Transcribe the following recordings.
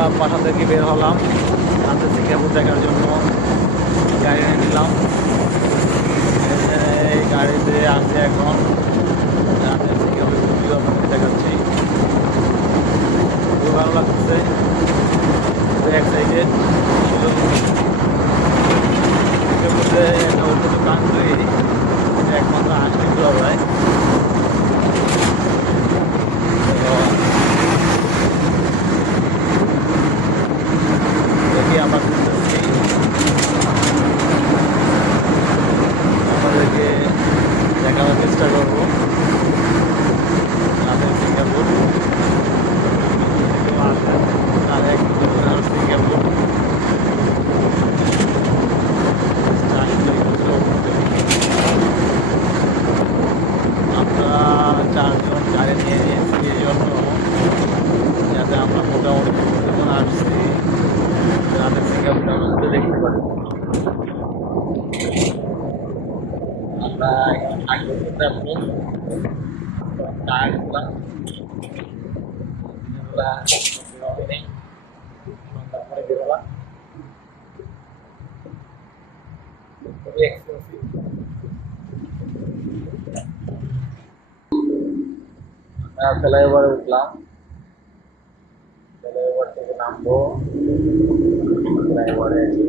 আমরা বাসা থেকে বের হলাম রাতে সিঙ্গাপুর দেখার জন্য। গাড়ি নিয়ে নিলাম, এই গাড়িতে আছে এখন রাতে সিঙ্গাপুর ভিডিও আপনাদের দেখাচ্ছি। খুব ভালো লাগছে। এক্সাইটেড। সিঙ্গাপুরে একটা অন্য কান্ট্রি, এটা একমাত্র আসলে দেওয়া হয়। আমরা আমাদেরকে দেখানোর চেষ্টা করবো আমাদের সিঙ্গাপুর। সিঙ্গাপুর আমরা 4 জন গাড়ি নিয়ে নিয়েছি এই জন্য, যাতে আমরা মোটামুটি যখন আসছি রাতের সিঙ্গাপুরটা আমরা দেখতে পারি। আমরা আগে আপনি টায়ারগুলা নেই তারপরে বেরোবা, খুবই এক্সপেন্সিভ। আমরা ফ্লাইওভারে উঠলাম, ফ্লাইওভার থেকে নামবো, ফ্লাইওভারে আছি।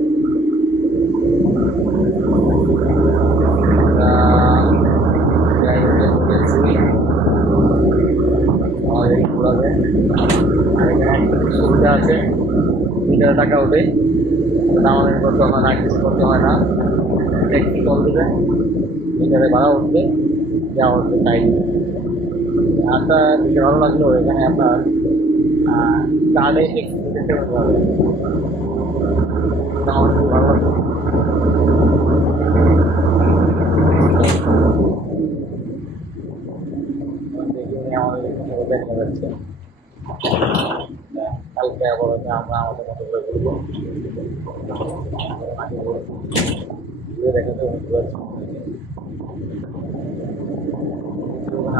ঘোরাবে আর এখানে সুবিধা আছে, 2,000 টাকা ওঠে, দামাদামি করতে হয় না, কিছু করতে হয় না। ট্যাক্সি কল দেবে, 2,000 ভাড়া উঠবে, যা উঠবে তাই। আচ্ছা, দেখে ভালো লাগলো। এখানে আপনার কার্ডে ট্যাক্সি দেখতে পারতে হবে, আমার খুব ভালো লাগলো। আমাদের এখানে দেখা যাচ্ছে, কালকে আবার আমরা আমাদের মতো করে বলবো দেখাতে বুঝতে পারছি।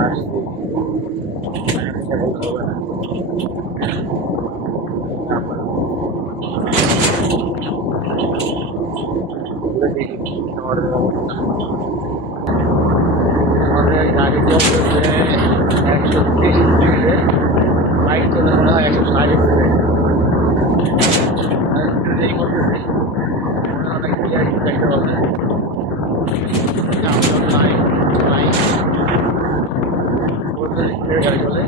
আসছি বলতে হবে না, আমাদের গাড়ি চলতেছে 130 স্পিডে, বাইক চলে মনে হয় 160 স্পিডে। করতেছি অনেক ক্লিয়ার দেখতে পাবেন। গাড়ি চলে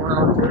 মনে হচ্ছে